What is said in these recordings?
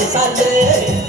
ಅದು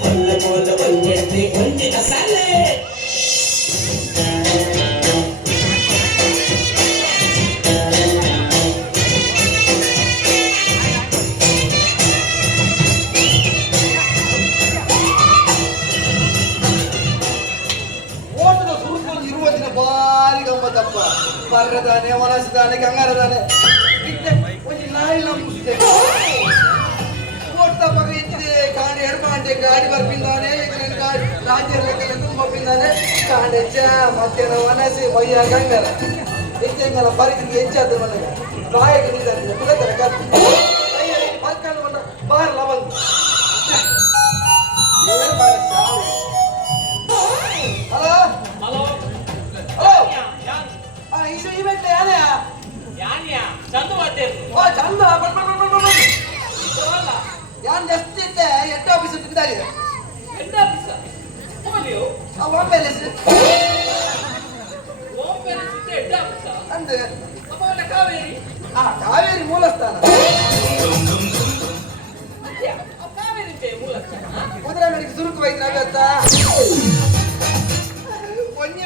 ಒಣಸಿ ಮೈಯ ಗಂಗಾರ ಹೆಚ್ಚಂಗಲ್ಲ ಪರಿಸ್ಥಿತಿ ಹೆಚ್ಚಾದ ನನಗೆ ಬಾಯಿಗೆ ನಿಂತಾರೆ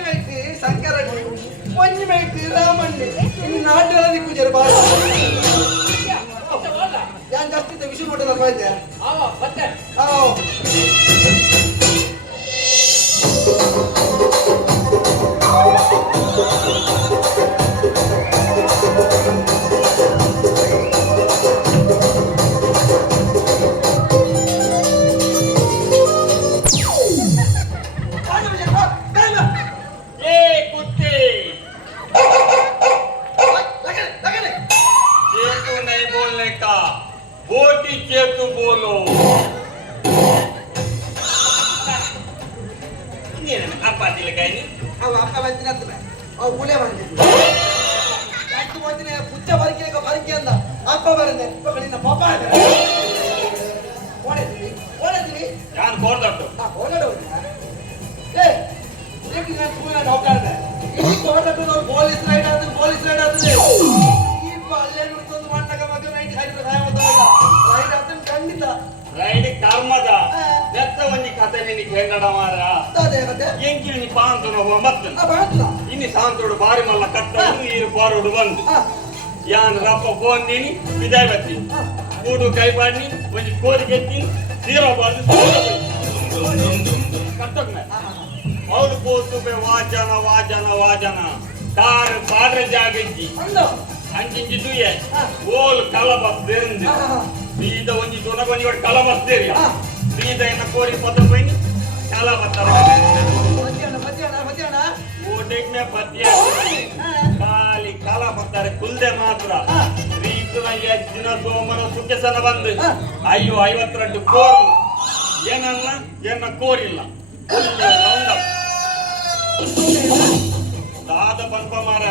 ಮೇಟಿ ಶಂಕರಣ್ಣ ಒಂಜಿ ಮೇಟಿ ರಾಮಣ್ಣ ಇನ್ನು ನಾಟ್ಯದಲ್ಲಿ ಪೂಜಾರಿ ಬಾಳ ಜಾಸ್ತಿ ಮತ್ತೆ ವಿಷಯ ಯಾನ್ ಜಾಸ್ತಿ ಇತ್ತೆ ವಿಷು ನೋಟದ ಅವ ಅಪ್ಪ ಬಂದಿನ ಅವ ಬಂದಿದ್ದು ಯಾಕೆ ಬಂದಿನ ಪುಚ್ಚ ಬರಿಕೆ ಬರಿಕೆ ಅಂದ. ಅಪ್ಪ ಬರಂದೆ. ನಿನ್ನ ಪಾಪ ಓಡಿದ್ವಿ ಓಡಿದ್ವಿ ಯಾರು ಕೋರ್ದಟ್ಟು ಆ ಓಡಾಡ ಏ ನಾನು ಹೋಗ್ತಾಳೆ ಈ ಓಡಾಟ ನಾವು ಪೊಲೀಸ್ ರೈಡ್ ಆದ್ರೆ ಪೊಲೀಸ್ ರೈಡ್ ಆದ್ರೆ. ಈ ಅಲ್ಲೇ ನುಡ್ತೊಂದು ಮಣ್ಣಗ ಮದುವೆ ನೈಟ್ ಹಾಕಿದ್ರೆ ಸಹಾಯ ರೈಡ್ ಆದ್ರೆ ಖಂಡಿತ. ರೈಡ್ ಕರ್ಮದ ಎತ್ತ ಒಂಜಿ ಕತೆ ನಿನಗೆ ಹೆಂಗಡ ಮಾರ ಎಂಕಿನಿ ಪಾಂತನ ಹೋಗ ಮತ್ತೆ ಇನ್ನು ಸಾಂತೋಡು ಬಾರಿ ಮಲ್ಲ ಕಟ್ಟ ನೀರು ಬಾರೋಡು ಬಂದು. ಯಾನ್ ರಪ್ಪ ಫೋನ್ ನೀನಿ? ವಿದಾಯ ಬತ್ತಿ ಕೂಡು ಕೈ ಬಾಡಿ ಒಂಜಿ ಕೋರಿ ಗೆತ್ತಿ ಸೀರೋ ಬಾರ್ದು ಕಟ್ಟಕ್ ಅವ್ರು ಕೂತು ವಾಚನ ವಾಜನ ವಾಜನ ವಾಜನ. ಕಾರ್ ಪಾಡ್ರೆ ಜಾಗಜ್ಜಿ ಅಂಚಿಂಚಿ ದುಯ್ಯ. ಓಲ್ ಕಲಬ ಬೆರಂದು ಬೀದ ಒಂಜಿ ತುನಗ ಬನಿ ಒಟ್ಟು ಕಲ ದೇರಿ ಬೀದ ಎನ್ನ ಕೋರಿ ಪದ ಬೈನಿ ಕಲ ಬತ್ತಾರ ಓಟೆಗ್ ಮೇ ಪತ್ಯ ಖಾಲಿ ಕಾಲ ಬರ್ತಾರೆ ಕುಲ್ದೆ ಮಾತ್ರ. ರೀತಿನ ಎಜ್ಜಿನ ಸೋಮನ ಸುಖಸನ ಬಂದು. ಅಯ್ಯೋ ಐವತ್ತೆರಡು ಕೋರ್. ಏನಲ್ಲ ಎನ್ನ ಕೋರಿಲ್ಲ. ದಾದ ಪಂಪ ಮಾರ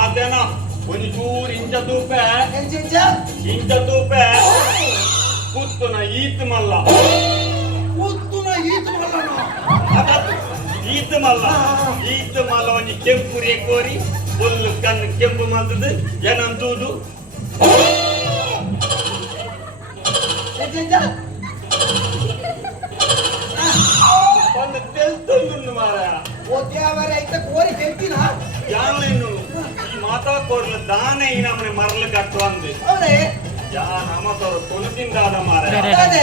ಆದೇನ ಒಂದು ಚೂರು ಇಂಚ ತೂಪ ಇಂಚ. ತೂಪ ಕುತ್ತುನ ಈತ್ ಮಲ್ಲ ಕೂತುನ ಈತ ಅದದ್ದು ಈತ್ ಮಲ್ಲ ಈತ್ ಮಲ್ಲ ಒಂದು ಕೆಂಪು ರೇ ಕೋರಿ ಫುಲ್ ಕನ್ ಕೆಂಪು ಮಲ್ತದು ಏನಂತೂದು ಒಂದು ತೆಲ್ತೊಂದು ಮಾರ ಓ ದೇವರ ಐತ ಕೋರಿ ಕೆಂಪಿನ ಯಾರು ಈ ಮಾತಾ ಕೋರ್ಲ ದಾನೆ ಈ ನಮ್ಮನೆ ಮರಲು ಕಟ್ಟು ಅಂದು ಹೌದೇ ಯಾ ನಮ್ಮ ತೋರು ಕೊಲುದಿಂದಾದ ಮಾರ ಅದೇ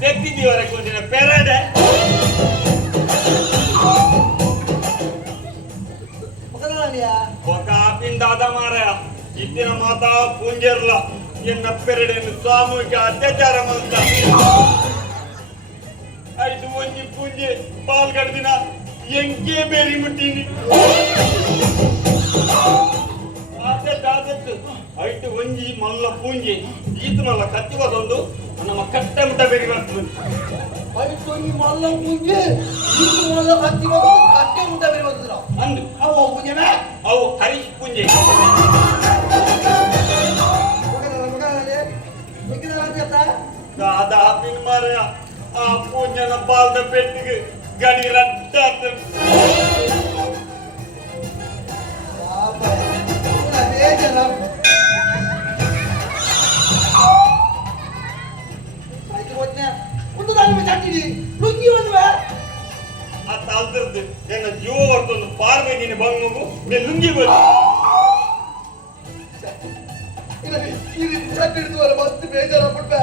ತೆಗ್ದಿದ್ದೀವರೆ ಕೊಂಚಿನ ಪೆರಡೆ ಮುಖದಲ್ಲಿಯಾ ఒక ఆపిందాద మార ఇచ్చిన మాత పూంజర్ల ఎన్న పెరడెను సామూహిక అత్యాచారం అంత ఐదు వంజి పూంజೆ పాలు కడిదిన ఎంకే బేరి ಆದತ್ತು ಐಟು ಒಂಜಿ ಮಲ್ಲ ಪೂಂಜಿ. ಈತ ಮಲ್ಲ ಕತ್ತಿ ಬಂದು ನಮ್ಮ ಕಟ್ಟ ಮುಟ್ಟ ಬೇರೆ ಬರ್ತದೆ ಮಲ್ಲ ಪೂಂಜಿ ಈತ ಮಲ್ಲ ಕತ್ತಿ ಬಂದು ಕಟ್ಟೆ ಮುಟ್ಟ ಬೇರೆ ಅಂದು. ಅವು ಪೂಂಜನ? ಅವು ಹರಿ ಪೂಂಜೆ. ದಾದಾ ಪಿನ್ ಮಾರ ಆ ಪೂಂಜನ ಬಾಲ್ದ ಪೆಟ್ಟಿಗೆ ಗಡಿ ರಟ್ಟ ಲುಂಗಿ ಆ ನನ್ನ ಜೀವ ಹೊರತೊಂದು ಪಾರ್ವೆ ನೀನು ಬಂಗು ನೀ ಲುಂಗಿ ಬೋದು ಈ ರೀತಿ ಮಸ್ತ್ ಬೇಜಾರ ಬಿಡ್ಬೆ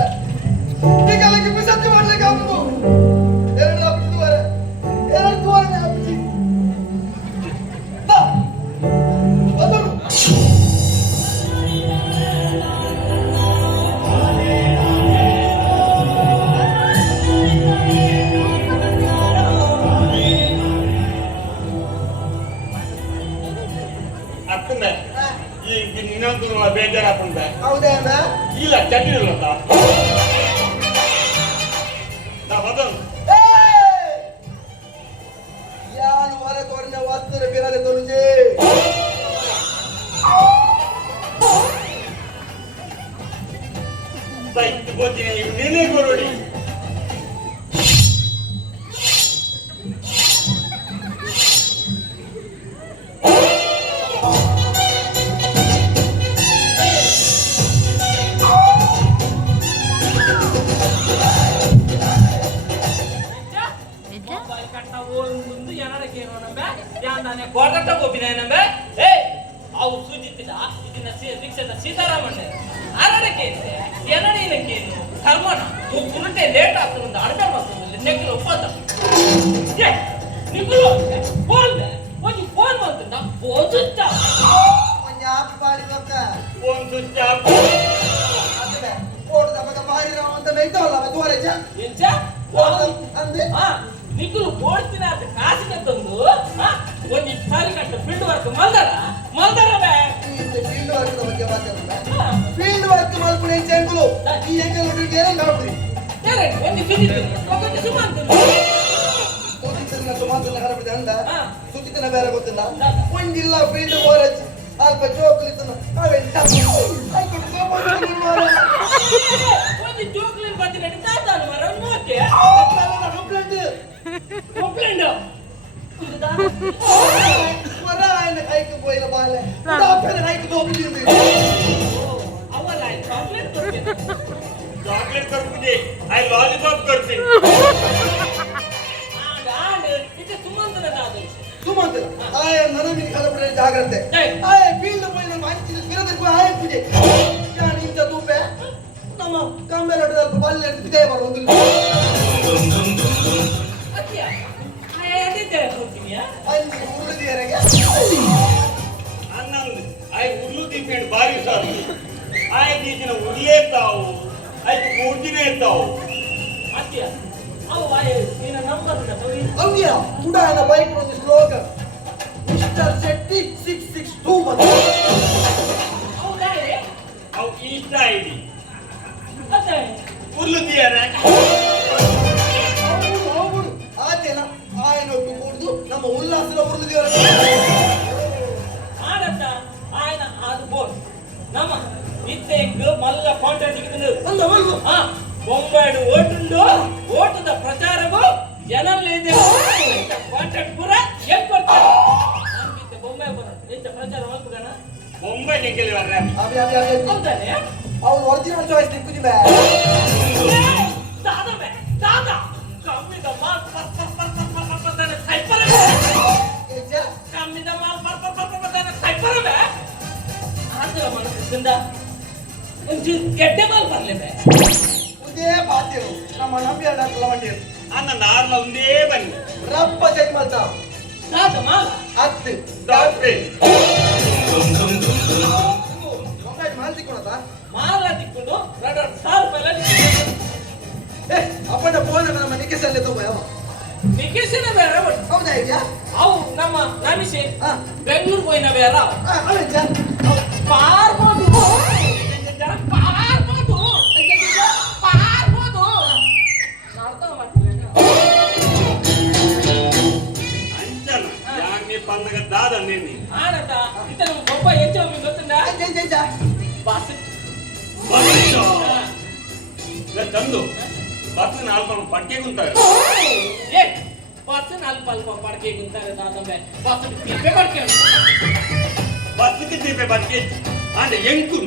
ಈ ಕಾಲಕ್ಕೆ ಬಿಸತ್ತು ಮಾಡ್ಲಿಕ್ಕೆ ಎಂಚ ಅಂದೆ? ಹಾ ನಿಕ್ಕಲು ಓಡ್ತೀನಿ ಅಂತ ಕಾಸಿನ ತಂದು ಹಾ ಒಂದು ಸಾರಿ ಕಟ್ಟ ಫೀಲ್ಡ್ ವರ್ಕ್ ಮಲ್ದಾರ ಮಲ್ದಾರ ಬೇ? ಫೀಲ್ಡ್ ವರ್ಕ್ ಬಗ್ಗೆ ಮಾತಾಡ್ತಾರೆ ಫೀಲ್ಡ್ ವರ್ಕ್ ಮಾಡ್ಕೊಂಡು ಹೆಂಗ್ ಹೆಂಗುಲು ಈ ಹೆಂಗಲ್ ಹುಡುಗಿ ಏನಂಗ ನೋಡ್ರಿ. ಒಂದು ಹರಬಿಡಿ ಅಂದ? ಹಾ. ಬೇರೆ ಗೊತ್ತಿಲ್ಲ. ಒಂದಿಲ್ಲ ಫೀಲ್ಡ್ ಓರಜ್ ಅಲ್ಪ ಜೋಕ್ಲಿತನ ಅವೆಂಟ ಒಂದು ಜೋಕ್ಲಿನ್ ಬಂದು ನಡಿ. கைக்கு போயில பால கைக்கு போகுது அவன் சாக்லேட் சாக்லேட் கருப்புதே ஐ ಸುಮಂತನ கருப்பேன் ಸುಮಂತ್ರ ಆಯ ಮನವಿನ ಕಲಪಡೆ ಜಾಗ್ರತೆ ಆಯ ಬೀಳ್ದ ಪೋಯಿನ ಮಾಂಚಿನ ಗಿರದಕ್ಕೆ ಆಯ ಪೂಜೆ ತೂಪೆ ನಮ್ಮ ಕಂಬೆ ರೊಟ್ಟದ ಬಲ್ಲೆ ಬಿದೇ ಬರೋದು ಅತ್ಯ ಅದಿದ್ದೆ ಕೊಡ್ತೀನಿಯಾ ಅಲ್ಲಿ ಉರುಳಿದಿಯರೆಗೆ ಅನ್ನಂದು ಐ ಮೂರು ಬಾರಿ ಸಾರು ಮೂರ್ತಿನೇ ಇರ್ತಾವು ಅತ್ಯ ಅವು ನಿನ್ನ ನಂಬರ್ ಅವ್ಯ ಉಡಾನ ಬೈಕ್ ಒಂದು slogan mister Shetty six six two ಬಂದು ಅವು ಇಷ್ಟ ಐಡಿ ಅದೇ ಆರತ್ತ ಆಯನ ಆರು ಬೋ ನಮ ನಿತ್ತೆ ಗ ಮಲ್ಲ ಫೋಟೋ ತಿಕ್ಕೆದು ಹಾ బొಂಬೆಡು ಓಟுண்டு ಓಟದ ಪ್ರಚಾರವು ಜನಲ್ಲ ಇದೆ. ಫೋಟೋಪುರ 82 ನಿಂತೆ బొಂಬೆ ಬಂತೆ ಪ್ರಚಾರ ಮಾಡ್ಕಣ ಮುಂಬೈಗೆ ಎಲ್ಲ ವರರೆ ಅಬಿ ಅಬಿ ಅಬಿ ಅಂತಾರೆ ಅವ್ನ ಚಾಯ್ಸ್ ತಿಕ್ಕೆದು ಸಾದರವೆ ಮನಸ್ಸಿಂದ ಒಂಚೂರು ಗೆಡ್ಡೆ ಮಾಲ್ ಬರ್ಲಿದೆ ಒಂದೇ ಉದೇ ಬಾತಿರು ನಮ್ಮ ನಂಬಿ ಅಡ್ಡಲ್ಲ ಮಂಡಿರು ಅನ್ನ ನಾರ್ಲ ಒಂದೇ ಬನ್ನಿ. ರಪ್ಪ ಚೆಕ್ ಮಾಡ್ತಾ ದಾದ ಮಾಲ್ ಹತ್ತು ಡಾಕ್ಟ್ರಿ ಮಾಲ್ ತಿಕ್ಕೊಳತಾ ಮಾಲ ತಿಕ್ಕೊಂಡು ಎರಡು ಸಾವಿರ ರೂಪಾಯಿ ಏ ಅಪ್ಪನ ಫೋನ್ ನಮ್ಮ ನಿಕ್ಕೆಸಲ್ಲಿ ತಗೋ ಯಾವ ನಿಕೇಶನ ಬೇರೆ ಒಟ್ಟು ಹೌದಾ ಇದೆಯಾ? ಅವು ನಮ್ಮ ನಮಿಷೆ ಬೆಂಗಳೂರು ಹೋಯ್ನ ಬೇರ ಹಾ పండగ దాదండి ఆడట ఇతను గొప్ప ఎంచో మీకు వస్తుందా చందు బస్సు నాలుగు పడికేకుంటారు బస్సు నాలుగు పడికేకుంటారు దాదా బస్సు తిప్పే పడికే paper basket and Yenkun.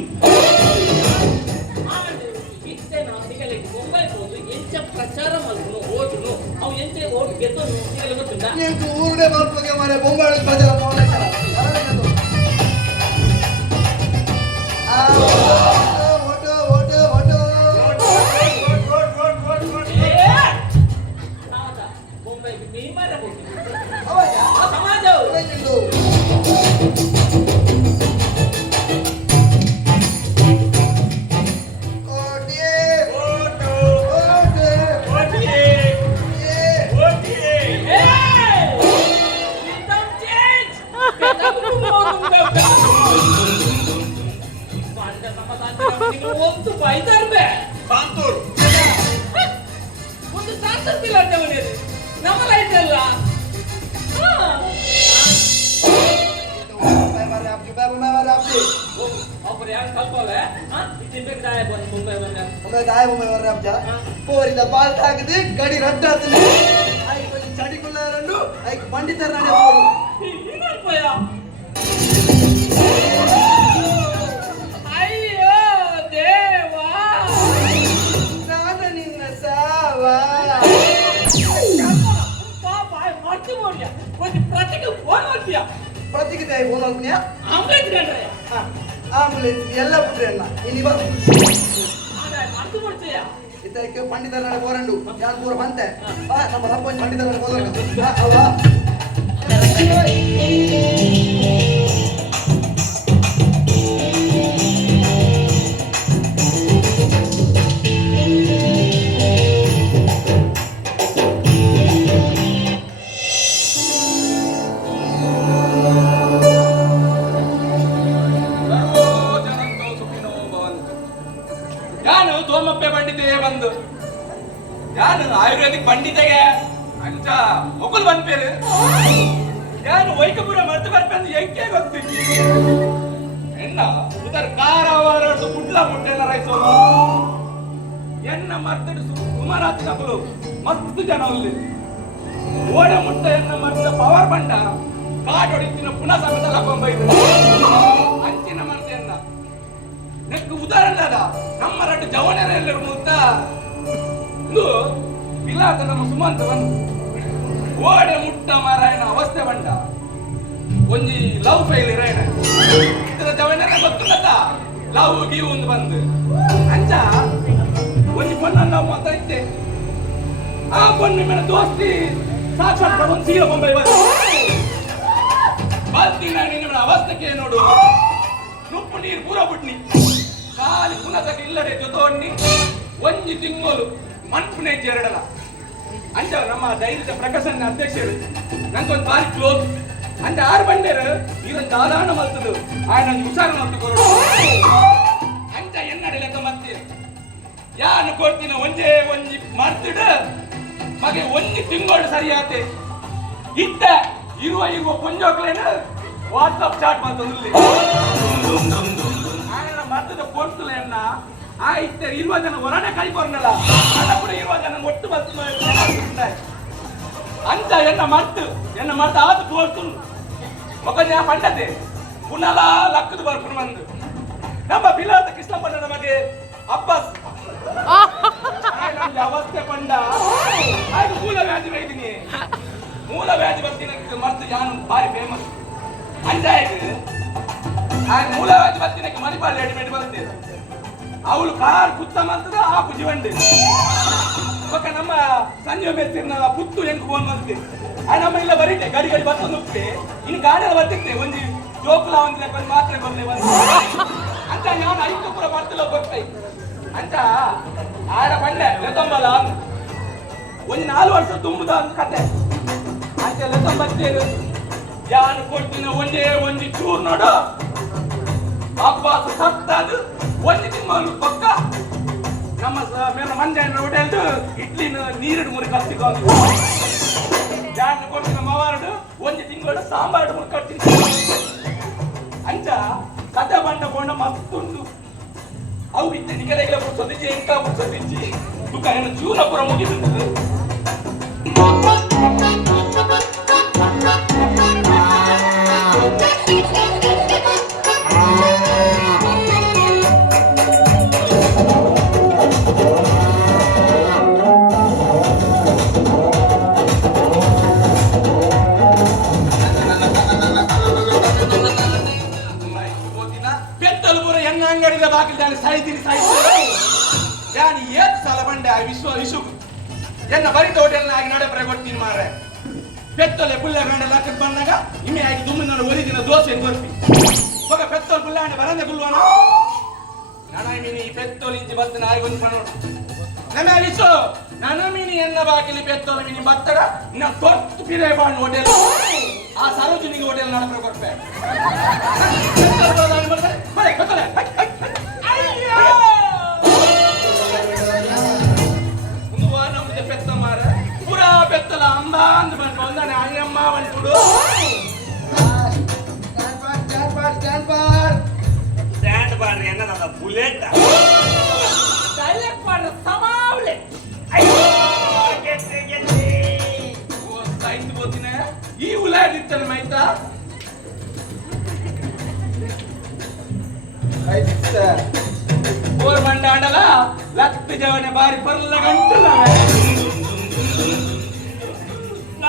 నేను ఊరుడే మార్పులకే మరి బొమ్మ బజార్ ಯಾರು ಕಲ್ಪವೆ ತಿನ್ಬೇಕು ದಾಯ ಬಂದು ಮುಂಬೈ ಬಂದ ಮುಂಬೈ ದಾಯ ಮುಂಬೈ ಬರ್ರ ಅಬ್ಜ ಪೋರಿಂದ ಬಾಲ್ ತಾಕದು ಗಡಿ ರಡ್ಡ ಆತನು ಐಕ್ ಕೊಂಚ ಚಡಿಕುಲ್ಲ ರಂಡು ಐಕ್ ಬಂಡಿ ತರ ನಡೆ ಹೋಗು ಇನ್ನರ್ಪಯ ಅಯ್ಯೋ ದೇವಾ ನಾನು ನಿನ್ನ ಸಾವ ಪಾಪ ಮರ್ತು ಹೋಗ್ಯಾ ಕೊಂಚ ಪ್ರತಿಗೆ ಫೋನ್ ಮಾಡ್ತೀಯಾ ಪ್ರತಿಗೆ ದಾಯ ಫೋನ್ ಮಾಡ್ತೀಯಾ ಅಂಬೇಡ್ಕರ್ ಆಂಬುಲೆನ್ಸ್, ಎಲ್ಲ ಬಿಟ್ರೆ ಅಲ್ಲ. ಇಲ್ಲಿ ಬಾ. ಇದಕ್ಕೆ ಪಂಡಿತರ ನಾಳೆ ಹೋರಂಡು? ಯಾರು ಪೂರ ಬಂತೆ? ಬಾ, ನಮ್ಮ ರಪ್ಪ ಪಂಡಿತರ ಹೋದಂಗ ಅಲ್ವಾ ಉದರ್ ಕಾರವಾರದು ಮುಡ್ಲ ಮುಟ್ಟೆನ ರೈಸೋನು ಎನ್ನ ಮರ್ತಡು ಸುಮಾರಾತ್ ಕಪಲು ಜನ ಅಲ್ಲಿ. ಓಡ ಮುಟ್ಟ ಎಣ್ಣ ಮರ್ತ ಪವರ್ ಬಂಡ. ಕಾಡೊಡಿತಿನ ಪುನಃ ಸಮೇತ ಲಕೊಂಬೈದು ಅಂಚಿನ ಮರ್ತೆಯನ್ನ ನೆಕ್ಕು ಉದಾಹರಣೆ ಅದ. ನಮ್ಮ ರಡ್ಡು ಜವನರೆಲ್ಲರೂ ಮುತ್ತ ಇದು ವಿಲಾಸ ನಮ್ಮ ಸುಮಂತ ಬಂದು. ಓಡೆ ಮುಟ್ಟ ಮಾರಾಯಣ ಅವಸ್ಥೆ ಬಂಡ. ಒಂಜಿ ಲವ್ ಫೈಲ್ ಇದರ ಜವನರ ಗೊತ್ತುಂಟ ಲವ್ ಗೀವ್ ಒಂದು ಬಂದು. ಅಂಚ? ಒಂಜಿ ಪೊನ್ನ ಮೊತ್ತ ಇತ್ತೆ ಆ ಪೊಣ್ಣು ಮೇಲೆ ದೋಸ್ತಿ ಸಾಕ್ಷಾತ್ ಒಂದು ಸೀರೆ ಬೊಂಬೈ ಬಂದು ನಾನು ನಿನ್ನ ಅವಸ್ಥೆಗೆ ನೋಡು. ನುಪ್ಪು ನೀರು ಪೂರ ಬಿಡ್ನಿ ಕಾಲಿ ಪುನಃ ಇಲ್ಲದೆ ಜೊತೋಡ್ನಿ. ಒಂಜಿ ತಿಂಗಳು ಮನ್ಪುನೆ ಎರಡಲ ಅಂಚ ನಮ್ಮ ಧೈರ್ಯದ ಪ್ರಕಾಶನ ಅಧ್ಯಕ್ಷರು. ನಂಗೊಂದು ಬಾರಿ ಕ್ಲೋಸ್ அந்த ஆர்பண்டர் இவன் சாதாரண மத்துது ஆயன உசார மத்து கொரோடு ಅಂಚ ಎನ್ನಡೆ ಲೆಕ್ಕ ಮತ್ತೆ ಯಾನು ಕೊಡ್ತೀನ ಒಂದೇ ಒಂಜಿ ಮರ್ತಿಡ ಮಗೆ ಒಂಜಿ ತಿಂಗಳು ಆತೆ ಇತ್ತ ಇರುವ ಇರುವ ಪುಂಜೋಕ್ಲೇನ ವಾಟ್ಸಪ್ ಚಾಟ್ ಮಾತಲ್ಲಿ ಆಯನ ಮತ್ತದ ಕೊಡ್ತಲೇನ ಆ ಇತ್ತ ಇರುವ ಜನ ಹೊರಣ ಕಳಿಪರ್ನಲ್ಲ ಅದ ಕೂಡ ಇರುವ ಜನ ಒಟ್ಟು ಬಸ್ ಅಂತ ಎನ್ನ ಮರ್ತು ಎನ್ನ ಮರ್ತು ಆತು ತೋರ್ತು ఒక ಜನ ಪಂಡತೆ ಪುನಲ ಲಕ್ಕದು ಬರ್ಪುನು ಬಂದು ನಮ್ಮ ಬಿಲಾದ ಕೃಷ್ಣ ಪಂಡ ನಮಗೆ ಅಬ್ಬಸ್ ఆయన ನಮ್ಗೆ ಅವಸ್ಥೆ ಪಂಡ ಆಯ್ತು ಮೂಲ ವ್ಯಾಧಿ ಬೈದಿನಿ ಮೂಲ ವ್ಯಾಧಿ ಬರ್ತೀನಿ ಮರ್ತು ಯಾನು ಭಾರಿ ಫೇಮಸ್ ಅಂಜಾಯ್ತು ఆయన మూలవాది బతినకి మణిపాల్ రెడీమేడ్ బతుంది ಅವಳು ಕಾರ್ ಕುತ್ತ ಮಂತದ ಆ ಕುಜಿವಂಡಿ ఒక ನಮ್ಮ ಸಂಜೆ ಮೆತ್ತಿನ ಪುತ್ತು ಹೆಂಗ್ ಫೋನ್ ಬಂತೆ ಆ ನಮ್ಮ ಇಲ್ಲ, ಬರೀತೆ, ಗಾಡಿ ಗಾಡಿ ಬಸ್ ನುಪ್ಪೆ ಇನ್ನು ಗಾಡಿಯಲ್ಲಿ ಬರ್ತಿತ್ತೆ, ಒಂಜಿ ಜೋಕ್ಲ ಒಂದ್ ಬಂದು ಮಾತ್ರ ಬರ್ಲೆ ಬಂದು. ಅಂತ ನಾನು ಐದು ಪುರ ಬರ್ತಿಲ್ಲ ಬರ್ತೈ ಅಂತ ಆಡ ಬಂಡೆ ಲೆತಂಬಲ ಒಂದು ನಾಲ್ಕು ವರ್ಷ ತುಂಬುದ ಅಂತ ಕತೆ. ಅಂತ ಲೆತ್ತೊಂಬತ್ತೇರು ಯಾರು ಕೊಡ್ತೀನಿ ಒಂದೇ ಒಂದಿ ಚೂರ್ ನೋಡು. ಅಬ್ಬಾಸ ಸತ್ತದು ಒಂದು ತಿಂಗಳು ಪಕ್ಕ. ನಮ್ಮ ಮೇಲೆ ಮಂಜಾನ ಹೋಟೆಲ್ದು ಇಡ್ಲಿನ ನೀರಿಡು ಮುರಿ ಕತ್ತಿಕೊಂಡು ಯಾರು ನಮ್ಮ ಮವಾರಡು ಒಂದು ತಿಂಗಳು ಸಾಂಬಾರು ಕಟ್ಟಿ ಅಂಚ ಕಥ ಬಂಡ ಕೊಂಡ ಮಸ್ತುಂಡು ಅವು ಇತ್ತೆ ನಿಗಲೆಗಳ ಸೊದಿಜಿ ಎಂಕ ಸೊದಿಜಿ ದುಃಖ ಏನು, ಜೀವನ ಪುರ ಮುಗಿದು ಬಾಕಿ ಎನ್ನ ಬರಿತ ಹೋಟೆಲ್ ಆಗಿ ನಡೆ ಕೊಡ್ತೀನಿ ಮಾರೆ ಪೆತ್ತೊಲೆ ಪುಲ್ಲ ಗಂಡ ಲಕ್ಕಕ್ಕೆ ಬಂದಾಗ ಇಮ್ಮೆ ಆಗಿ ದುಮ್ಮಿನ ಒರಿದಿನ ದೋಸೆ ಬರ್ತಿ ಹೋಗ ಪೆತ್ತೊಲ್ ಪುಲ್ಲಾಂಡೆ ಬರಂದೆ ಬುಲ್ವಾನ. ನನಮಿನಿ ಪೆತ್ತೊಲ್ ಇಂಚಿ ಬತ್ತನ ನಾಯಿ ಒಂದು ಮಾಡೋಣ ನಮೇ ಅಲಿಸು. ನನಮಿನಿ ಮಿನಿ ಎನ್ನ ಬಾಕಿಲಿ ಪೆತ್ತೊಲ ಮಿನಿ ಬತ್ತಡ ನ ತೊತ್ತು ಪಿರೇ ಬಾಣ್ ಹೋಟೆಲ್. ಆ ಸಾರ್ವಜನಿಕ ಹೋಟೆಲ್ ನಡಪ್ರ ಕೊಡ್ಪೆ ಪೆತ್ತೊಲ್ ಬರ್ತಾರೆ ಬರೇ ಪೆತ್ತೊಲೆ ಅಂಬ ಅಂದ್ ಬಂದು ಒಂದನೆ ಜಾನ್ ಬಂದ್ಬಿಡು ಸ್ಟ್ಯಾಂಡ್ ಬಾಡ್ರಿ ಎನ್ನದ ಬುಲೆಟ್ ಓ ಸೈತ್ ಬೋತಿನ ಈ ಉಲಾಡಿತ್ತನ ಮೈತಾ? ಓರ್ ಮಂಡ ಅಂಡಲ ಲತ್ತು ಜವನೆ ಬಾರಿ ಪರ್ಲ ಗಂಟಲ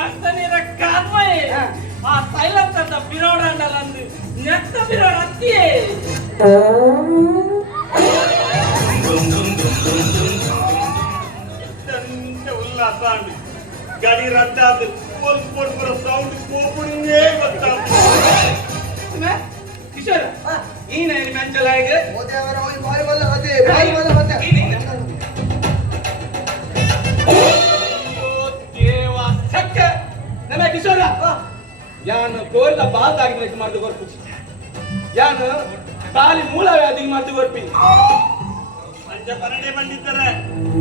ನಷ್ಟನಿರ ಕಾನ್ವಯ ಆ ಸೈಲೆಂಟ್ ಅಂತ ಬಿರೋಡ ಅಂಡಲ್ಲ ಅಂದು ನೆತ್ತ ಬಿರೋಡ ಅಂತೀಯೇ ಉಲ್ಲಾಸ ಅಂడి ಗಡಿ ರದ್ದಾದ ಪೋಲ್ ಕೊಡ್ಬರ ಸೌಂಡ್ ಕೋಪುಣಿಂಗೇ ಗೊತ್ತಾಗ್ತದೆ ಕಿಶೋರ್ ಈ ನೈನ್ ಮೆಂಚಲ ಈಗ ಮೋದಿ ಅವರ ಹೋಗಿ ಬಾರಿ ಬಲ್ಲ ಬಾರಿ ಸಕ್ಕ ನಮ್ಮ ಕಿಶೋರ! ಯಾನ್ ಕೋರ್ಲ ಬಾತ್ ಆಗಿದ್ರೆ ಮಾಡ್ದು ಗೊತ್ತು ಯಾನ್ ತಾಲಿ ಮೂಲ ವ್ಯಾಧಿಗೆ ಮಾಡ್ದು ಗೊರ್ಪಿ ಮಂಜ ಪರಡೆ ಬಂದಿದ್ದಾರೆ.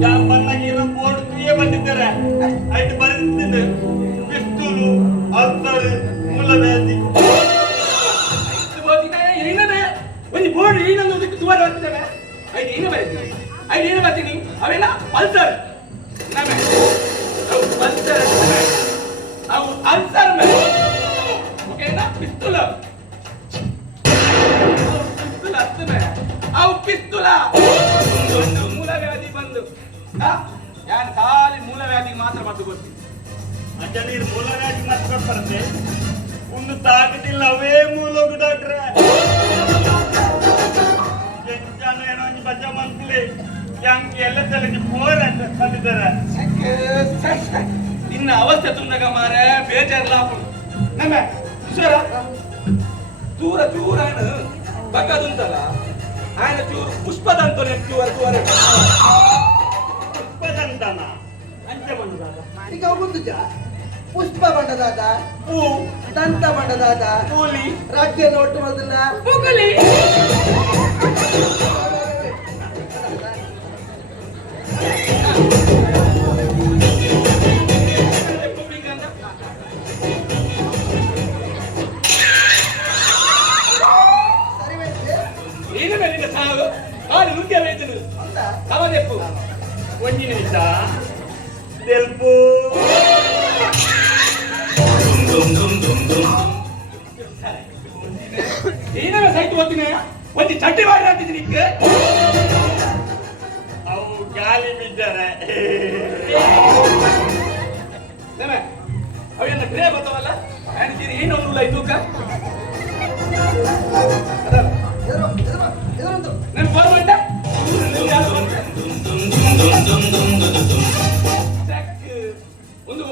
ಯಾ ಬನ್ನಗೆ ಇರೋ ಬೋರ್ಡ್ ಕ್ರಿಯೆ ಬಂದಿದ್ದಾರೆ. ಆಯ್ತು ಬರೆದಿದ್ದೇನೆ ಪಿಸ್ತೂಲು ಅಲ್ಸರ್ ಮೂಲವ್ಯಾಧಿ ಏನನೆ ಒಂದು ಬೋರ್ಡ್ ಏನನ್ನು ಅದಕ್ಕೆ ತುವಾರ ಬರ್ತಿದ್ದಾವೆ ಐದು ಏನು ಬರೀತೀನಿ. ಐದು ಏನು ಬರ್ತೀನಿ ಅವೆಲ್ಲ ಪಲ್ಸರ್. ಪಲ್ಸರ್ ಅವು ಅಲ್ಸರ್ ಮೇ ಓಕೆನಾ? ಪಿಸ್ತೂಲ. ಪಿಸ್ತೂಲ ಅವು ಪಿಸ್ತುಲ. ಒಂದು ಮೂಲವ್ಯಾಧಿ ಬಂದು. ಯಾನ್ ಖಾಲಿ ಮೂಲವ್ಯಾಧಿಗೆ ಮಾತ್ರ ಮಾಡ್ತು ಗೊತ್ತಿ ಮೂಲ ನೀರು ಮಾತ್ರ ಮಾಡ್ಕೊಡ್ತಾರಂತೆ ಒಂದು ತಾಕತಿಲ್ಲ ಅವೇ ಮೂಲೋಗ ಡಾಕ್ಟ್ರೆ. ಜನ ಏನೋ ಬಜ್ಜ ಮಂತ್ಲಿ ಯಾಂಕ್ ಎಲ್ಲ ತಲೆಗೆ ಬೋರ್ ಅಂತ ತಂದಿದ್ದಾರೆ. ನಿನ್ನ ಅವಸ್ಥೆ ತುಂದಾಗ ಮಾರೆ ಬೇಜಾರಿಲ್ಲ ನಮ್ಮ ಈಶ್ವರ ದೂರ ದೂರ ಆಯ್ನ ಬಗ್ಗದುಂಟಲ್ಲ ಆಯ್ನ ಚೂರು ಪುಷ್ಪದಂತ ನೆಟ್ಟಿವರ ದೂರ ಪುಷ್ಪದಂತನ? ಅಂತ ಬಂದದಾಗ ಈಗ ಒಂದು ಜಾ ಪುಷ್ಪ ಬಣ್ಣದಾದ ಹೂ. ದಂತ ಬಣ್ಣದಾದ ಕೂಲಿ. ರಾಜ್ಯ ನೋಟು ಮೊದಲ. ಗೋರ್ಮೆಂಟ್ ಒಂದು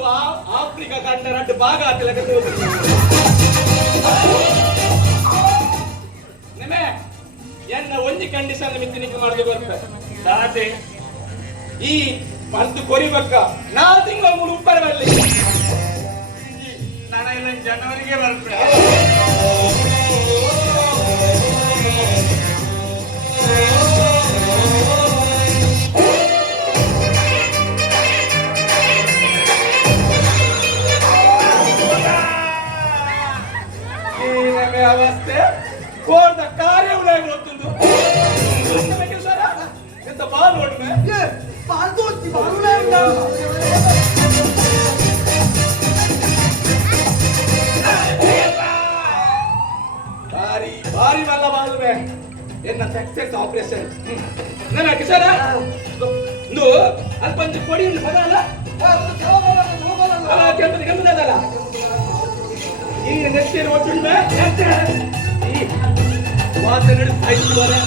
ಆಫ್ರಿಕಾ ಕಂಡ ರಡ್ಡು ಭಾಗ ಆಗ್ತಿಲ್ಲ ನಿಮೆ ಎನ್ನ ಒಂಜಿ ಕಂಡೀಷನ್ ಮಿತ್ತಿನಿಗೆ ಮಾಡಿದ ಬರ್ತ ದಾಟೆ ಈ ಪಂತು ಕೊರಿಬೇಕ ನಾಲ್ಕು ತಿಂಗಳ ಮೂರು ಉಪ್ಪರ ನಾನು ಜನವರಿಗೆ ಬರ್ತೇನೆ ಅವಸ್ಥೆ? ಕೋರ್ದ ಕಾರ್ಯ ಉಳಾಗಿ ಹೋಗ್ತುಂದು ಸರ ಎಂತ ಬಾಲ್ ನೋಡ್ಮೆ ಏ ಪಾಲ್ದು ಬಾಳುಲೇ ಭಾರಿ ಭಾರಿ ಮಲ್ಲ ಬಾಲ್ವೆ ಎನ್ನ ಸಕ್ಸೆಸ್ ಆಪರೇಷನ್ ನನ್ನ ಕಿಶೋರ? ಒಂದು ಅಲ್ಪ ಒಂದು ಕೊಡಿ ಒಂದು ಪದ ಅಲ್ಲ? ಅಲ್ಲ ಕೆಂಪದ ಕೆಂಪದಲ್ಲ ಈಗ ನೆಚ್ಚಿನ ಒಟ್ಟು ಈ ಮಾತು ನಡೆಸ್ತಾ ಇದ್ದಾರೆ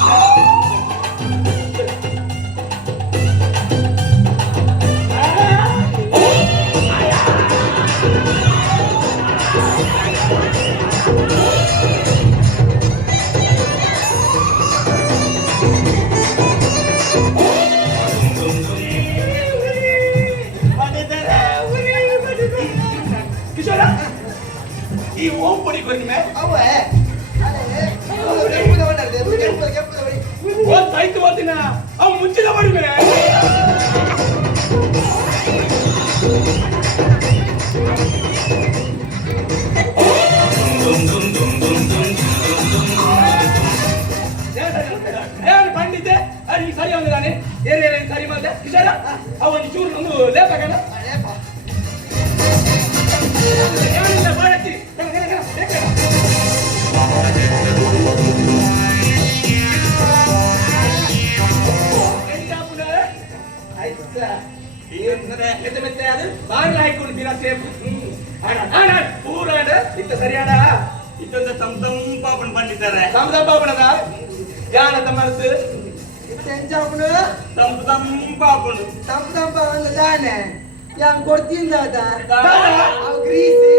ಅದು ಈ ಸರಿ ಒಂದಿದ್ದಾನೆ ಏರಿಯ ಸರಿ ಮಾಡಿದೆ ಇದ್ದಾರ ಅವನು ಚೂರು ಒಂದು ಲೇಪಕನ ಅದೇಪ್ಪ ಏನಿಲ್ಲ ಮಾಡತ್ತಿ ಆಯ್ತಾ ಮೆತ್ತೆ ಮೆತ್ತೆ ಅದು ಬಾಗಿಲು ಹಾಕೊಂಡು ಬೀರ ಸೇಫ್ ಪೂರ ಇತ್ತ ಸರಿಯಾದ ಇದೊಂದು ತಮ್ ತಂಪಾಪನ್ ಬಂದಿದ್ದಾರೆ ಸಂಬಂಧ ಯಾನ ತಮ್ಮರ್ಸು ತೆಂಚಾಪುನು ತಂಪು ತಂಪಾಪುಂಡು ತಂಪು ತಂಪ ಒಂದು ದಾನೆ ಯಾನ್ ಕೊಡ್ತೀನಿ ದಾದ ದಾನ? ಅವು ಗ್ರೀಸಿ